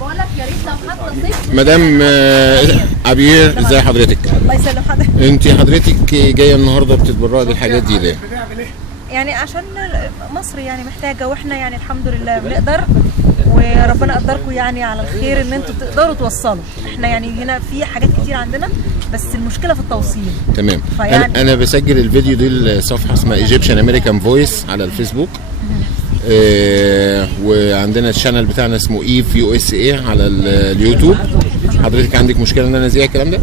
بقول لك يا ريت لو حد نصيب. مدام عبير، ازي حضرتك؟ الله يسلم حضرتك. حضرتك جايه النهارده بتتبرعي بالحاجات دي ليه؟ يعني عشان مصر يعني محتاجه، واحنا يعني الحمد لله بنقدر، وربنا قدركم يعني على الخير ان انتوا تقدروا توصلوا. احنا يعني هنا في حاجات كتير عندنا، بس المشكله في التوصيل. تمام. فيعني انا بسجل الفيديو دي لصفحه اسمها ايجيبشن امريكان فويس على الفيسبوك. وعندنا الشانل بتاعنا اسمه ايف يو اس اي على اليوتيوب. حضرتك عندك مشكله ان انا ازيع الكلام ده؟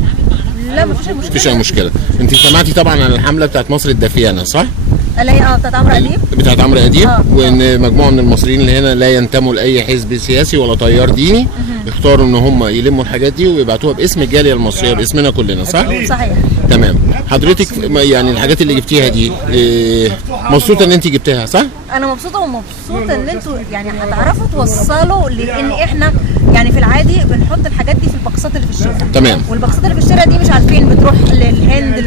لا مفيش اي مشكله. مفيش اي مشكله. انت سمعتي طبعا عن الحمله بتاعت مصر الدافيانه، صح؟ اللي هي بتاعت عمرو اديب. بتاعت عمرو اديب. وان مجموعه من المصريين اللي هنا لا ينتموا لاي حزب سياسي ولا تيار ديني، اختاروا ان هم يلموا الحاجات دي ويبعتوها باسم الجاليه المصريه، باسمنا كلنا، صح؟ صحيح. تمام. حضرتك يعني الحاجات اللي جبتيها دي مبسوطه ان انت جبتيها، صح؟ انا مبسوطه ومبسوطه ان انتوا يعني هتعرفوا توصلوا، لان احنا يعني في العادي بنحط الحاجات دي في الباكسات اللي في الشارع. تمام. والباكسات اللي في الشارع دي مش عارفين بتروح للهند،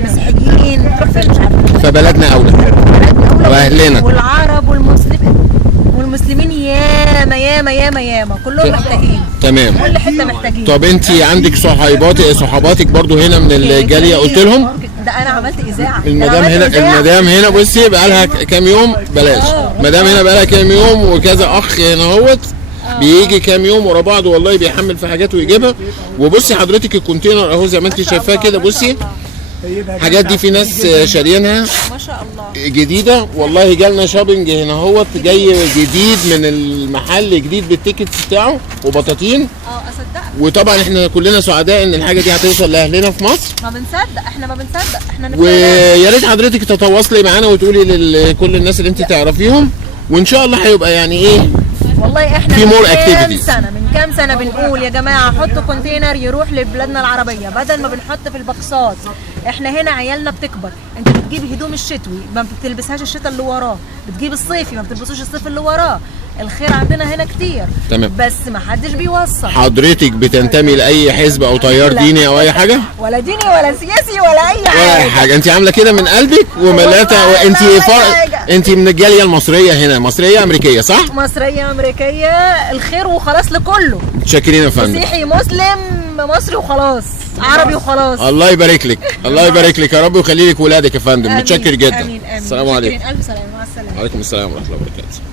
المسيحيين، بتروح فين مش عارفين. فبلدنا اولى. واهلنا والعرب والمسلمين ياما ياما ياما ياما كلهم محتاجين. تمام. كل حته محتاجين. طب انت عندك صحاباتك برضو هنا من الجاليه، قلت لهم؟ ده انا عملت اذاعه. المدام هنا بصي بقى لها كام يوم، بلاش. مدام هنا بقى لها كام يوم، وكذا اخ هنا اهوت بيجي كام يوم ورا بعض، والله بيحمل في حاجات ويجيبها. وبصي حضرتك الكونتينر اهو زي ما انت شايفاه كده، بصي الحاجات دي في ناس شاريينها ما شاء الله جديده، والله جالنا شوبنج هنا اهوت جاي جديد من المحل، جديد بالتيكت بتاعه وبطاطين. اصدقك. وطبعا احنا كلنا سعداء ان الحاجه دي هتوصل لاهلنا في مصر. ما بنصدق احنا ويا ريت حضرتك تتواصلي معانا وتقولي لكل الناس اللي انت تعرفيهم، وان شاء الله هيبقى يعني ايه، والله احنا في مور اكتيفيتيز. من كام سنه بنقول يا جماعه حطوا كونتينر يروح لبلادنا العربيه بدل ما بنحط في الباكسات. احنا هنا عيالنا بتكبر، انت بتجيب هدوم الشتوي ما بتلبسهاش الشتاء اللي وراه، بتجيب الصيفي ما بتلبسوش الصيف اللي وراه. الخير عندنا هنا كتير. تمام. بس ما حدش بيوصل. حضرتك بتنتمي لاي حزب او تيار ديني او اي حاجه؟ ولا ديني ولا سياسي ولا اي حاجه. ولا اي حاجه. انت عامله كده من قلبك وملاته. انت من الجاليه المصريه هنا، مصريه امريكيه، صح؟ مصريه امريكيه. الخير وخلاص لكله. متشكرين يا فندم. مسيحي مسلم مصري وخلاص، عربي وخلاص. الله يبارك لك. الله يبارك لك يا رب، ويخلي لك ولادك يا فندم. متشكر جدا. امين امين. السلام عليكم. الف سلامه. مع السلامه. وعليكم السلام ورحمه الله وبركاته.